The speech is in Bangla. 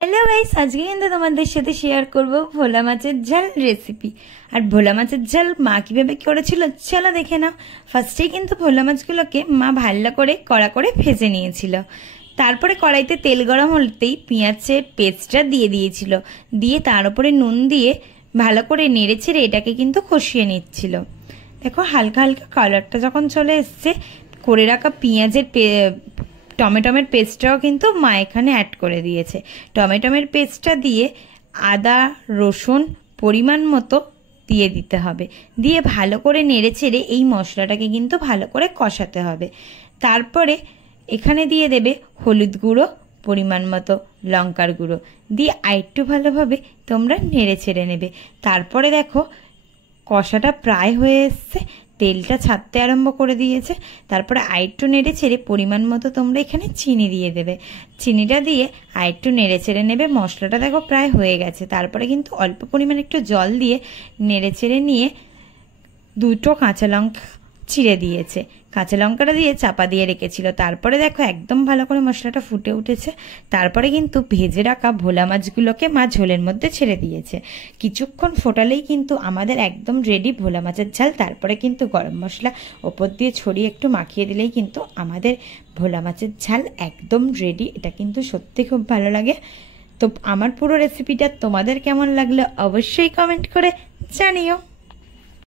হ্যালো গাইস, আজকে কিন্তু তোমাদের সাথে শেয়ার করব ভোলা মাছের ঝাল রেসিপি। আর ভোলা মাছের ঝাল মা কিভাবে করেছিল চলো দেখে নাও। ফার্স্টেই কিন্তু ভোলা মাছগুলোকে মা ভালো করে কড়া করে ভেজে নিয়েছিল। তারপরে কড়াইতে তেল গরম হতেই পেঁয়াজের পেস্টটা দিয়ে দিয়েছিল, দিয়ে তার উপরে নুন দিয়ে ভালো করে নেড়ে ছেড়ে এটাকে কিন্তু কষিয়ে নিচ্ছিল। দেখো হালকা হালকা কালারটা যখন চলে এসছে, করে রাখা পেঁয়াজের টমেটোমের পেস্টটাও কিন্তু মা এখানে অ্যাড করে দিয়েছে। টমেটোমের পেস্টটা দিয়ে আদা রসুন পরিমাণ মতো দিয়ে দিতে হবে, দিয়ে ভালো করে নেড়ে চেড়ে এই মশলাটাকে কিন্তু ভালো করে কষাতে হবে। তারপরে এখানে দিয়ে দেবে হলুদ গুঁড়ো পরিমাণ মতো, লঙ্কার গুঁড়ো দিয়ে আরেকটু ভালোভাবে তোমরা নেড়ে ছেড়ে নেবে। তারপরে দেখো কষাটা প্রায় হয়ে এসছে, তেলটা ছাড়তে আরম্ভ করে দিয়েছে। তারপরে আরেকটু নেড়ে ছেড়ে পরিমাণ মতো তোমরা এখানে চিনি দিয়ে দেবে। চিনিটা দিয়ে আরেকটু নেড়ে ছেড়ে নেবে। মশলাটা দেখো প্রায় হয়ে গেছে। তারপরে কিন্তু অল্প পরিমাণে একটু জল দিয়ে নেড়ে ছেড়ে নিয়ে দুটো কাঁচা লঙ্কা চিড়ে দিয়েছে, কাঁচা লঙ্কাটা দিয়ে চাপা দিয়ে রেখেছিল। তারপরে দেখো একদম ভালো করে মশলাটা ফুটে উঠেছে। তারপরে কিন্তু ভেজে রাখা ভোলা মাছগুলোকে মা ঝোলের মধ্যে ছেড়ে দিয়েছে। কিছুক্ষণ ফোটালেই কিন্তু আমাদের একদম রেডি ভোলা মাছের ঝাল। তারপরে কিন্তু গরম মশলা ওপর দিয়ে ছড়িয়ে একটু মাখিয়ে দিলেই কিন্তু আমাদের ভোলা মাছের ঝাল একদম রেডি। এটা কিন্তু সত্যি খুব ভালো লাগে। তো আমার পুরো রেসিপিটা তোমাদের কেমন লাগলো অবশ্যই কমেন্ট করে জানিও।